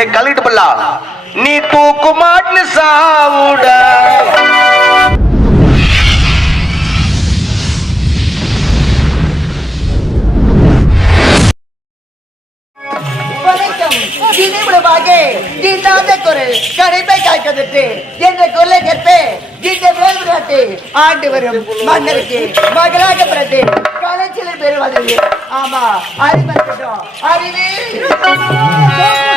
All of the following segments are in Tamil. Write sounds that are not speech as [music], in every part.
ఏ కలిటి పిల్ల నీకు కుమార్ని సావుడా जीने बुढ़वागे जीता से करे करे पे क्या कर देते ये ने कोले घर पे जीते बेल बुढ़ाते आठ वरम मंदर के मगरा के प्रते काले चिले बेल वादे आमा आरी बंद करो आरी भी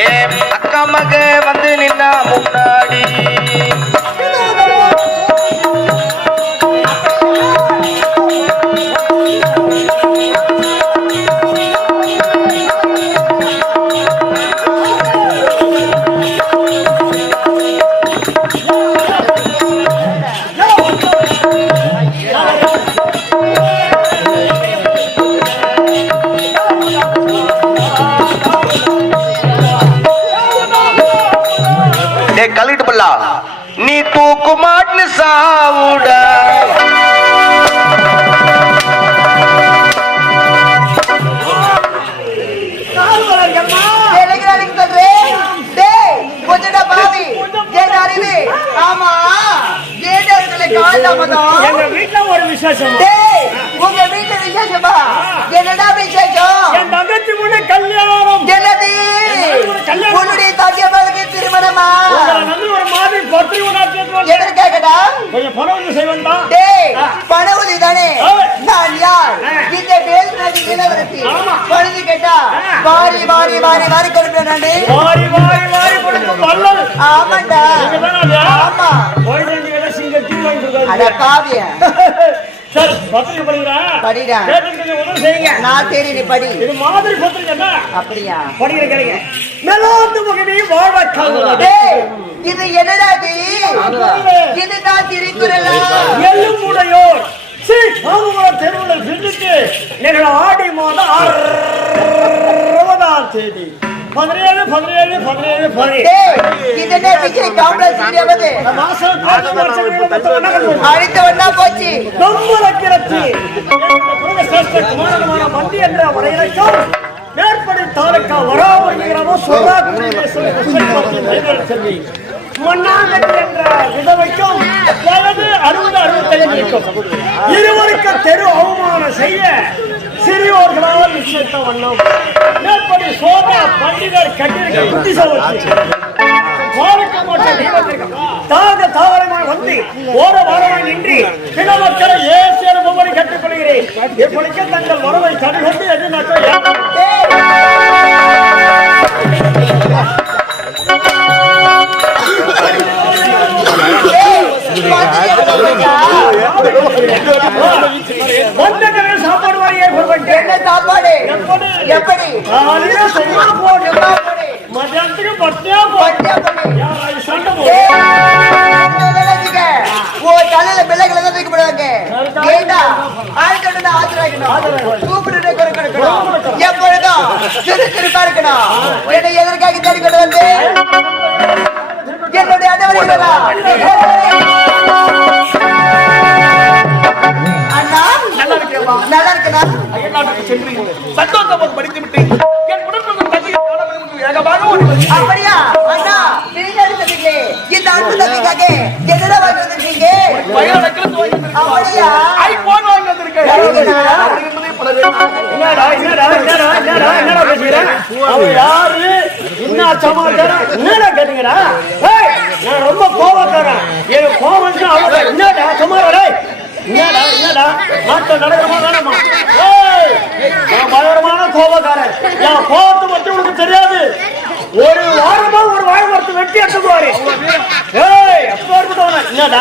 ஏன் அக்கா மக வந்து நின்னா முன்னாடி? விசேஷம் உங்க வீட்டுல விசேஷமா? என்னடா விசேஷம்? என் தங்கச்சி முன்னே கல்யாணம். என்னது. உன்னுடைய தங்கமகளுக்கு திருமணமா? உங்களை நம்பி ஒரு மாதிரி பற்றி உணர்த்தி எதற்காகடா கொஞ்சம் பணம் வந்து செய்வேன் தான் டேய் பணவுதி தானே? ஆ. நான் யார்? ஆ. இந்த வேல்நாடி இளவரசி. ஆமா. பழுது கேட்டா? ஆ. வாரி வாரி வாரி வாரி கொடுப்பேன் நானு. வாரி வாரி வாரி கொடுக்கும் வள்ளல். ஆமாண்டா? ஆமா. கோயில் சிங்க தீ வாங்கி அட கொடுக்காது காவிய [laughs] சரி பத்திரிக்கை படிடா. செய்யுங்க நான் சரி நீ படி. இது மாதிரி பத்திரிக்கை என்ன? அப்படியா? படிக்கிற முகமே கல்வி டேய் இது என்னடா இது? இதுதான் திருக்குறளா? எல்லும் உடையோர் ஸ்ரீ சாமுவர தெருவில் சிந்தித்து நீங்கள் ஆடி மாதம் அறுபதாம் தேதி பதினேழு பதினேழு பதினேழு பதினேழு. டேய் இது என்ன விஜய் காத்து மாசம் மொத்தம் அடுத்தவன்னா போச்சு. தொம்பலக்கிரத்தி குருவசிரேஷ்ட குமாரமான மண்டி என்ற வரையிலைக்கும் மேற்படி தாலுக்கா வராமோ சொல்றா செல்வி மண்ணாங்கட்டி என்ற விதவைக்கும் வயது அறுபது அறுபத்தைந்து இருவருக்கு தெரு அவமானம் செய்ய சிறியோர்களால் நிச்சயித்த வண்ணம் மேற்படி சோதா பண்டிதர் கட்டிருக்க புத்திசாலி சோதனை தாக தாவரமாய் வந்து ஓர வாரமாய் நின்று பிற மக்களை ஏசி அனுபவம் கற்றுக்கொள்கிறேன். இப்படிக்க தங்கள் வரவை தடுகொண்டு எதிர்நாட்கள் இருக்கணும். என்னை எதற்காக தேடிக் கொண்டு வந்து? என்னுடைய? அண்ணா, நல்லா இருக்கேம்மா நல்லா இருக்கனா? அயல்நாட்டுக்கு சென்று சட்டோத்தமம் படித்துவிட்டு என் உடம்புக்கு தந்தையை வேகமாக ஓடி வருகிறேன். அப்படியா? அண்ணா, இந்த அன்பு தம்பிக்காக வாங்கி வந்திருக்கீங்க? என்ன சமாச்சாரம் என்னடா கேட்டீங்கடா? ஏய், நான் ரொம்ப கோவக்காரன். என் கோவம் வந்து அவ்வளவு என்னடா சுமாரா என்னடா என்னடா? நாட்டை நடக்கமா? வேணாமா ஏய், நான் பயங்கரமான கோபக்காரன் என் கோபத்தை பத்தி உனக்கு தெரியாது. ஒரு வாரமா ஒரு வாய் மரத்தை வெட்டி எடுத்துக்குவாரு ஏய் எப்ப இருக்கட்டும் என்னடா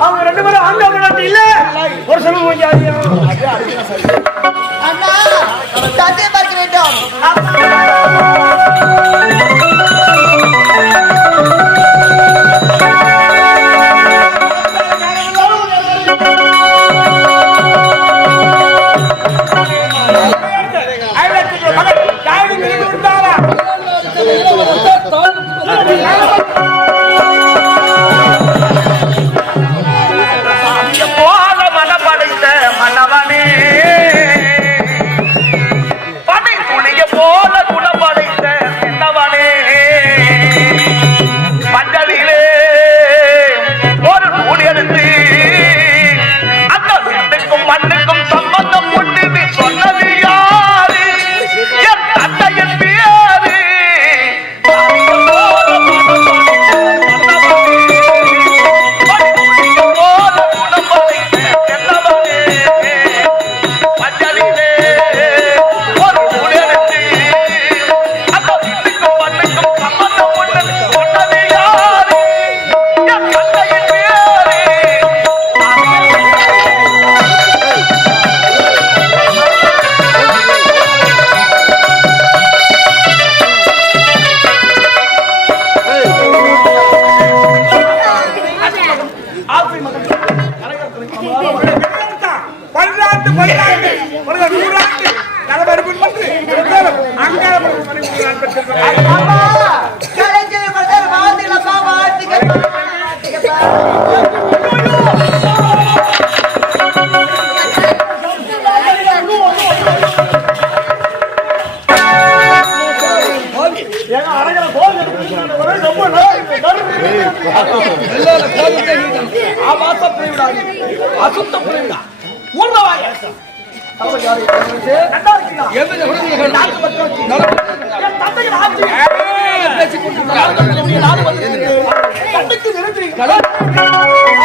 அவங்க ரெண்டு பேரும் ஆம்பளை பொண்டாட்டி இல்ல. ஒரு சொல்ல முடியாது அண்ணா சத்தியம் பார்க்க வேண்டும். அங்காள அம்மா, கலைஞர் பிரதர் வாழ்த்துங்கப்பா, வாழ்த்துங்கப்பா, வாழ்த்துங்கப்பா. ஏங்க அழகா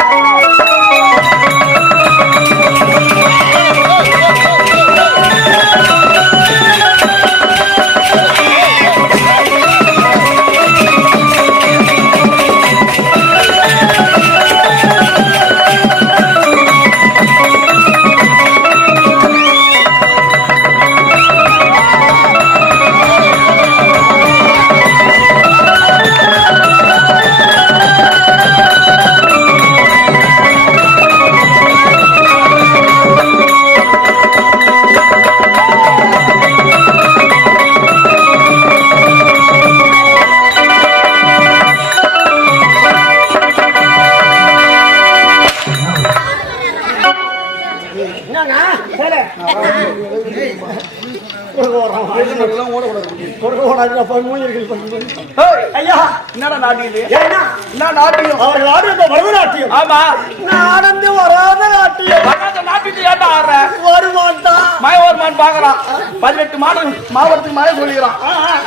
நடந்து வராத நாட்டியம் வராத நாட்டியத்தை ஏன்டா ஆடுற வருமான் மயவர்மான் பாக்குறான் பதினெட்டு மாதம் மாவட்டத்துக்கு மழை சொல்லிக்கிறான்.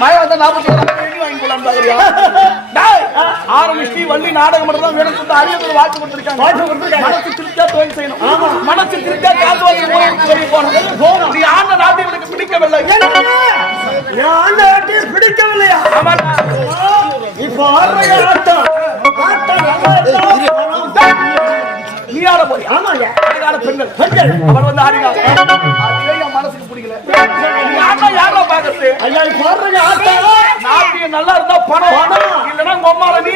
மழை வந்தா நாற்பத்தி ஏழு வாங்கி போலான்னு பாக்குறியா [laughs] ஆரம்பிச்சு வள்ளி நாடகம் மட்டும் தான் வேணும் சொல்லிட்டு அரியத்தில் வாக்கு கொடுத்துருக்காங்க. வாக்கு கொடுத்திருக்காங்க. மனசு திருப்தியா தொழில் செய்யணும். மனசு திருப்தியா காசு வாங்கி ஊருக்கு வெளியே போகணும். நீ ஆண்ட நாட்டியங்களுக்கு பிடிக்கவில்லை. நான் நாட்டியம் பிடிக்கவில்லையா? ஆமாடா. இப்போ ஆடுற ஆட்டம்? நீ ஆட ஆமாங்க. அழகான பெண்கள் பெண்கள். அவள் வந்து ஆடினா யாரோ பாக்குறது ஐயா ஆடுற ஆட்டம் நாட்டியம் நல்லா இருந்தா பணம். இல்லைன்னா உங்க நீ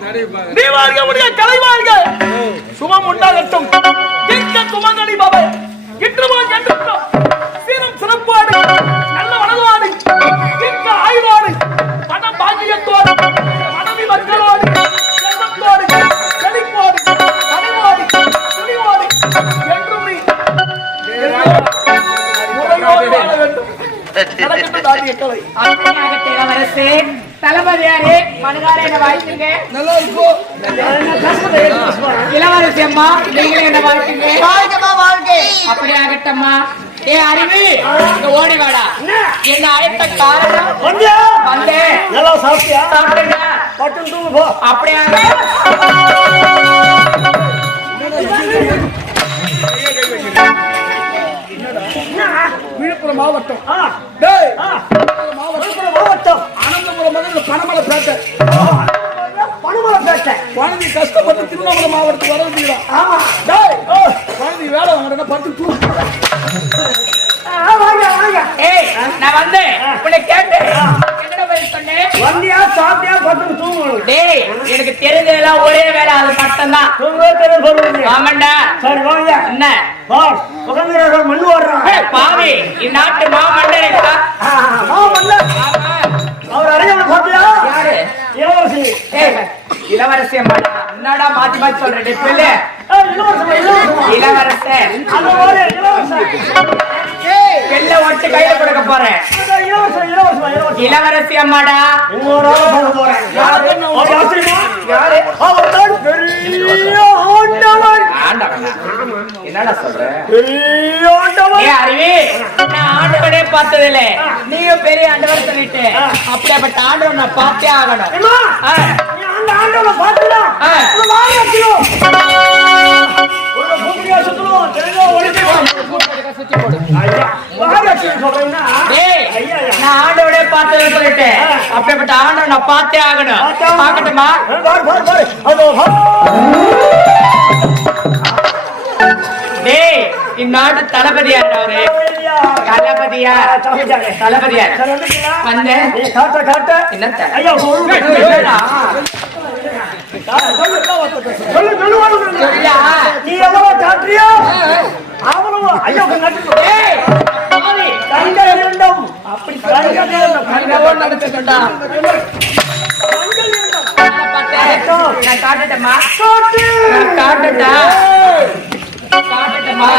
நீ வாழ்க உடைய கலை வாழ்க. சுமம் உண்டாகட்டும். திக்க துமங்கடி பாபா. இற்றுவான் என்றும் சீரம் சிறப்பாடு. நல்ல வளர்வாடு. திக்க ஆய்வாடு. பணம் பாக்கியத்தோடு. மனைவி மக்களோடு. செல்வத்தோடு. செழிப்போடு. பணிவோடு துணிவோடு. என்றும் நீ முறையோடு வாழ வேண்டும். நடக்கட்டும் தாண்டிய கலை தளபதியாரே மனுகாரே என்ன வாழ்த்துங்க? நல்லா இருக்கும் இளவரசி அம்மா நீங்களே என்ன வாழ்த்துங்க? வாழ்கமா வாழ்க அப்படி ஆகட்டம்மா ஏ அறிவு இங்க ஓடி வாடா. என்ன அழைத்த காரணம்? வந்தியா? வந்தேன் நல்லா சாப்பிட்டியா? சாப்பிடுங்க. பட்டன் தூங்க போ. அப்படியா விழுப்புரம் மாவட்டம். கஷ்டப்பட்டு திருவண்ணாமலை மாவட்டத்துக்கு வரதுக்குடா ஆமா. டேய் குழந்தை வேலை வாங்குறேன்னா வாங்க வாங்க. ஏய் நான் வந்தேன். உன்னை கேட்டேன். என்னடா பதில் சொன்னேன் வந்தியா சாப்பிட்டியா பத்து தூங்கணும் டேய் எனக்கு தெரிஞ்சதெல்லாம் ஒரே வேலை அது மட்டும்தான். தூங்கவே தெரியும் சொல்லுவீங்க ஆமாண்டா. சரி வாங்க. என்ன? பாஸ் சுதந்திர மண்ணு வர்றான் பாவி இந்நாட்டு மாமண்டரா மண்ணு. அவர் அறிஞர் பாத்தியா யாரு? இளவரசி. இளவரசி அம்மாடா என்னடா மாத்தி மாத்தி சொல்ற டேய் பிள்ளை. ஒட்டு கையில கொடுக்க போறேன். இளவரசி அம்மாடா. யாரு? என்னடா சொல்ற? அறிவி நான் ஆண்டவனே பார்த்ததில்ல. நீயும் பெரிய ஆண்டவர் சொல்லிட்டு அப்படியாப்பட்ட ஆண்டவன் நான் பார்த்தே ஆகணும். ஆண்டவனை பார்த்துடா. ஐயா. நான் ஆண்டவனே பார்த்ததுன்னு சொல்லிட்டு அப்படியாப்பட்ட ஆண்டவன் பார்த்தே ஆகணும்? பார்க்கட்டுமா. டேய் இந்நாட்டு தளபதியார் அவரு. தளபதியார்? வந்தேன் நீ காட்ட, காட்ட. என்னத்த ஐயா, சொல்லு. என்னடா? சொல்லு, சொல்லு, வாங்க. சொல்லியா? நீ எவ்வளவு காட்டுறியோ அவ்வளவு. ஐயா இரண்டும் அப்படி. நான் காட்டட்டுமா? நான் காட்டட்டா? காட்டட்டுமா?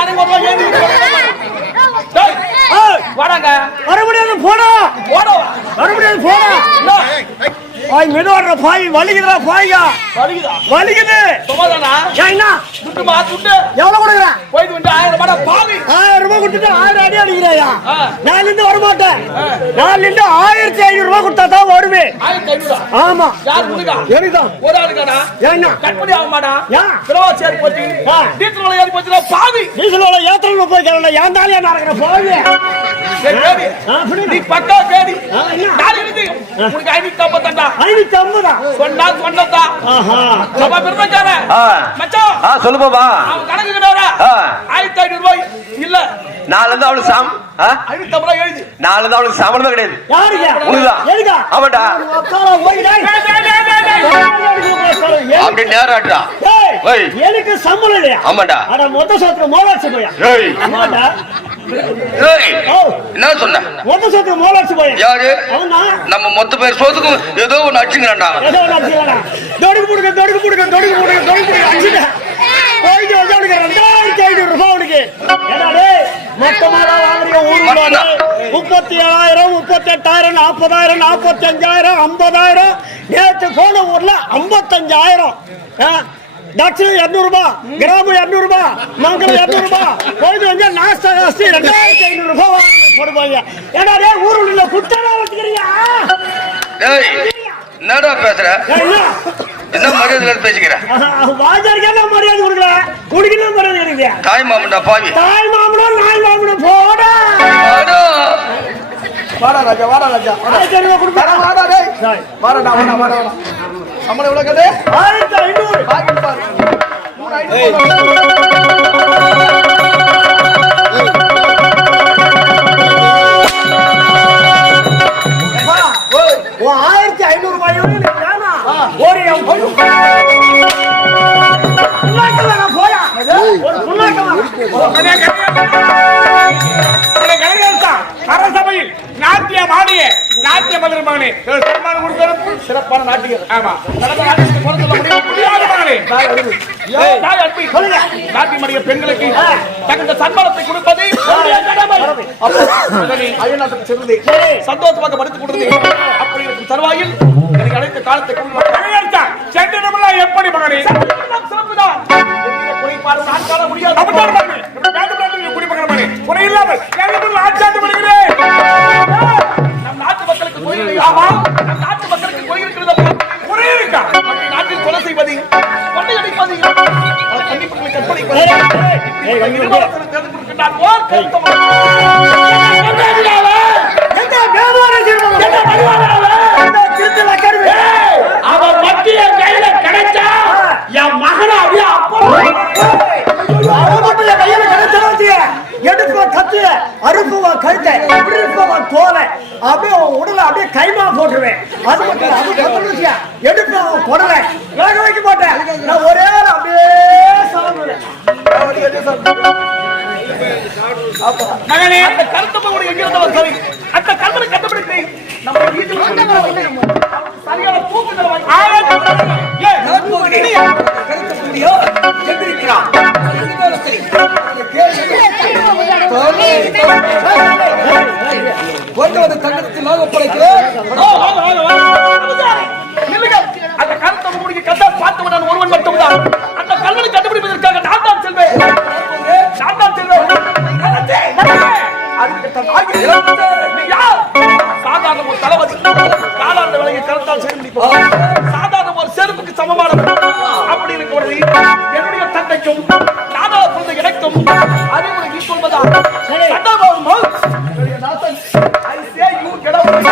அன்னைக்கு ஒரு ரூபாய் ஏய், வாடாங்க. வர முடியாது போடா. வர முடியாது போடா. பாய் மெதுவாடுற பாய் வலிக்குதுடா பாய்யா வருகுதா வலிக்குது. சும்மாதானா? என்ன துட்டுமா துட்டு எவ்வளவு கொடுக்குறேன் போயிட்டு வந்து ஆயிரம் ரூபாய் பாவி. ஆயிரம் ரூபாய் கொடுத்துட்டு ஆயிரம் அடி அடிக்கிறாயா. நாலுல இருந்து வர மாட்டேன் நாலுல இருந்து ஆயிரத்தி ஐநூறு ரூபாய் கொடுத்தா தான் வருவேன் ஆயிரத்தி ஐநூறா? ஆமா. யார் கொடுக்கா? எனக்குதான் ஒரு ஆளுக்காடா என்ன கட்படி ஆக மாட்டா ஏன்? பிறவாச்சி ஏறி போச்சு. ஆ. டீச்சர் ஏறி போச்சுன்னா பாவி. டீசலோட ஏத்தல போய் கேளல ஏன் தாலியா நடக்கிற சரி, கேடி. நீ பக்கா கேடி? நாலு இருக்கு உனக்கு ஐநூத்தி ஐம்பத்தண்டா ஐநூத்தி ஐம்பதா சொன்னா சொன்னதா? பிறந்தாச்சார ஆ. மச்சான். அவன். ஆயிரத்தி ஐநூறு ரூபாய் இல்ல. நாலு அவளுக்கு சாம் ஆ? ஐநூத்தி ஐம்பது ரூபாய் எழுதி. நாலு அவளுக்கு சம்பளமே கிடையாது. உனக்குதான். ஆமாடா. அப்படி நேராட்டா. எனக்கு சம்பளம் இல்லையா? ஆமாடா அட மொத்த சொத்துக்கு மோலாச்சு போயா? ஏய். ஆமாடா என்ன சொன்ன? மொத்த சொத்துக்கு மோலாச்சு போயா. யாரு? நம்ம மொத்த பேர் சோத்துக்கும் ஏதோ ஒண்ணு அடிச்சுங்கிறான்டா ஏதோ ஒண்ணு அடிச்சுக்கலாடா. தொடுக்கு புடுங்க, தொடுக்கு புடுங்க, தொடுக்கு புடுங்க, தொடுக்கு புடுங்க. போயிட்டு வந்து அவனுக்கு ரெண்டாயிரத்தி ஐநூறு ரூபாய் அவனுக்கு. மொத்தமா வாங்குறீங்க ஊருக்குள்ள. முப்பத்தி ஏழாயிரம் முப்பத்தி எட்டாயிரம் நாற்பதாயிரம் நாற்பத்தி அஞ்சாயிரம் ஐம்பதாயிரம் நேற்று போன ஊர்ல ஐம்பத்தஞ்சாயிரம். தட்சிணம் இருநூறு ரூபாய் கிராமம் இருநூறு ரூபாய் மங்களம் இருநூறு ரூபாய் போயிட்டு வந்து நாஸ்தா ரெண்டாயிரத்தி ஐநூறு ரூபாய் வாங்கி போடுவாங்க டேய் ஊருக்குள்ள குட்டனா வச்சுக்கிறீங்க ஏய் என்னடா பேசுற? என்ன? மரியாதையில பேசிக்கிற? வாஜாருக்கு என்ன மரியாதை கொடுக்கல? குடிக்கணும் மரியாதை கொடுக்கல தாய் மாமன்டா பாவி. தாய் மாமனும் நாய் மாமனும் போட. வாடா ராஜா வாடா ராஜா வாடா, வாடா டேய். வாடா வாடா வாடா. சம்பளம் எவ்வளவு கட்டு ஆயிரத்தி ஐநூறு. மூணு ஐநூறு ஆயிரத்தி ஐநூறு ரூபாயோட ஒரு போயா. அரசபையில் நாட்டியம் ஆடிய நாட்டிய மலர் மகனே சன்மானம் சிறப்பான நாட்டியம் ஆமா. நாட்டியமடைய பெண்களுக்கு தகுந்த சன்மானத்தை கொடுப்பது. சந்தோஷமாக படித்துக் கொடுத்தது அப்படி இருக்கும் தருவாயில் எனக்கு அழைத்த காலத்தை சென்றிடமெல்லாம் எப்படி மகனே? சிறப்புதான். எவ்வித குறைபாடும் நான் காண முடியாது. எடுப்பவன் கத்து, கழுத்தை அப்படி இருப்பவன் தோலை. அப்படியே உன் உடலை அப்படியே கைமா போட்டுருவேன் அது மட்டும் அது கத்துன்னு வச்சுக்க. எடுப்பவன் குடலை, வேக வைக்க மாட்டேன் நான் ஒரே அப்படியே சாப்பிடுவேன் மகனே அந்த கருத்தம் கூட எங்கிருந்தவர் சரி? அந்த கல்வனை கண்டுபிடித்து நம்ம வீட்டில் வந்து சரியான கொண்டு வந்து தங்கத்தில் நாக படைக்கிறேன் அந்த கருத்தை முடிக்க கண்டால் பார்த்தவன் ஒருவன் மட்டும்தான். அதுக்கு தன். நீ? சாதாரண ஒரு தளபதி காலாண்ட வேலையை செய்து முடிப்போம் சாதாரண ஒரு செருப்புக்கு சமமானவன் அப்படி இருக்க ஒரு என்னுடைய தந்தைக்கும் நாதா பிறந்த எனக்கும் சொல்வதா get out.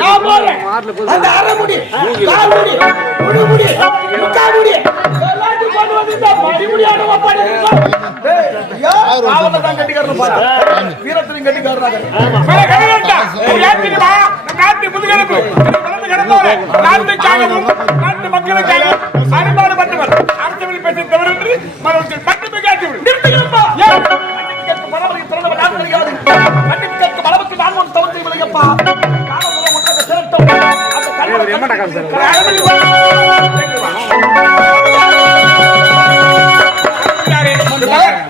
நான் போறேன். அந்த அரைமுடி, கால்முடி, முழுமுடி, முக்கால்முடி எல்லாத்தையும் கொண்டு வீரத்திலையும் கட்டிக்காரனாக நாட்டு மக்களுக்காகவும் அரும்பாடுபட்டவர். அடுத்தவர்கள் பேச தவறென்று மரணத்தில் மட்டுமே காட்டிவிடு. நிறுத்துகிறப்பா. பரவலை பிறந்தவன் யாரும் கிடையாது. மன்னிப்பு கேட்கும் அளவுக்கு நான் ஒரு தவறு செய்வதையப்பா. காலமுறை உன்னத சிரட்டும். அந்த கல்வனை the bird.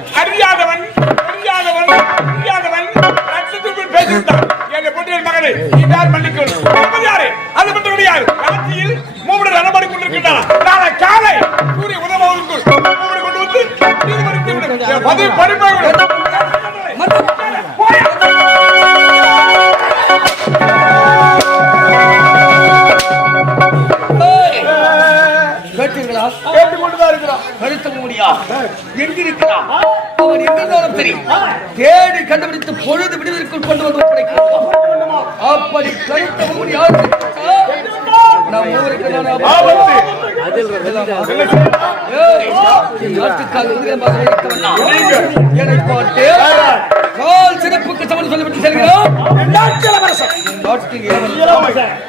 எங்கிருக்கிறான்? அவன் எங்கிருந்தாலும் சரி தேடி கண்டுபிடித்து பொழுது விடுவதற்குள் கொண்டு வந்து ஒப்படைக்கிறோம் அப்படி கருத்த முடியா நம் ஊருக்கு நாட்டுக்காக பார்த்து. கால் சிறப்புக்கு சமன் சொல்லிவிட்டு செல்கிறோம்.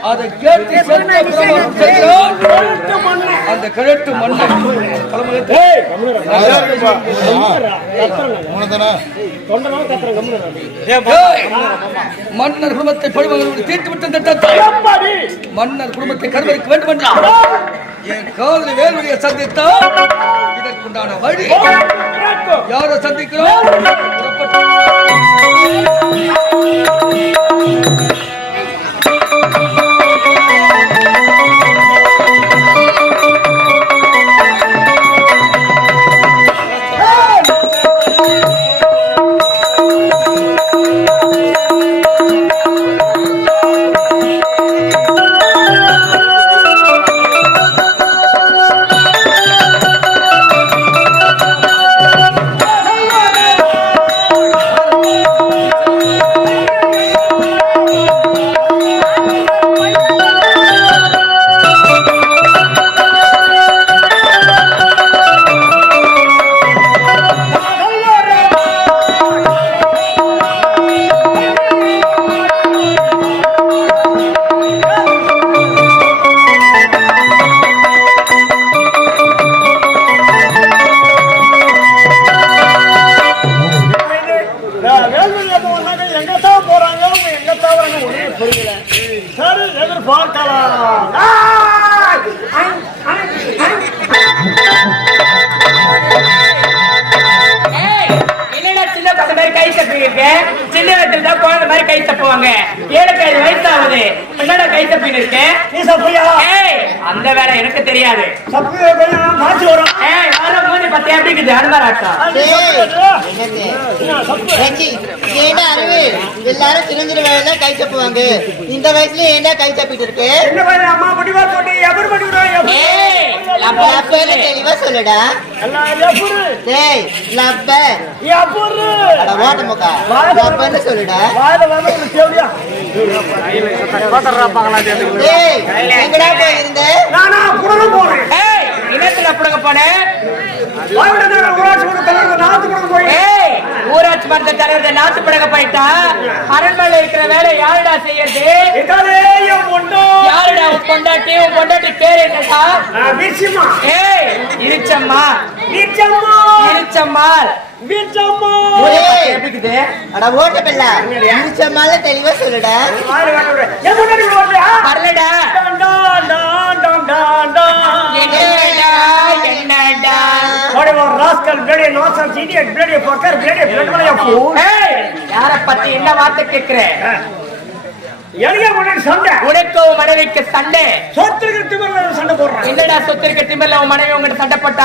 அதை கேட்டு செய்கிறோம். அந்த கிழட்டு ஏய், மன்னர் குடும்பத்தை பழிவர்களோடு தீர்த்து விட்ட திட்டத்தை மன்னர் குடும்பத்தை கருவறைக்க வேண்டும் என்றால் என் காதலி வேல்வழியை சந்தித்தால் இதற்குண்டான வழி. யாரை சந்திக்கிறோம்? కొట్టు புரியல. சரி எதிர்பார்க்கலாம். ஏய், என்னடா சின்ன பசங்க மாதிரி கை தப்பிங்க சின்ன வயசுல தான் குழந்தை மாதிரி கை தப்புவாங்க. ஏழுக்கு ஐந்து வயசு ஆகுது. என்னடா கை தப்பின்னு இருக்கு? நீ சப்பையா ஏய் அந்த வேலை எனக்கு தெரியாது பத்து எப்படி இருக்குது ஏண்டா அறிவு எல்லாரும் சின்னஞ்சிறு வேலை கை தப்புவாங்க இந்த வயசுல ஏண்டா கை தப்பிட்டு இருக்கு என்ன அம்மா போட்டு தெளிவா சொல்லுடா டேய் லப்ப அட ஓட்ட முக்கா சொல்லுடா வாயில வந்து டேய் எங்கடா போயிருந்த நானா போறேன். ஏய் இனத்துல புடுங்க போனேன் ஊராட்சி மன்ற தலைவர் நாத்து குடல போய் ஏய் ஊராட்சி மன்ற தலைவர் நாட்டு படக போயிட்டா? அரண்மனையில இருக்கிற வேலை யாருடா செய்யறது? யாருடா உன் பொண்டாட்டி? உன் பொண்டாட்டி பேர் என்னடா? ஏய் இருச்சம்மா வீச்சம்மா இருச்சம்மாள் தெளிவா சொல்லுடா. வரலடா. யார பத்தி என்ன வார்த்தை சண்டை. உனக்கு உன் மனைவிக்கு சண்டை. திமிர்ல சண்டை போடுறேன். என்னடா சொத்து இருக்க திம்பர்ல உன் மனைவி உங்ககிட்ட சண்டை போட்டா?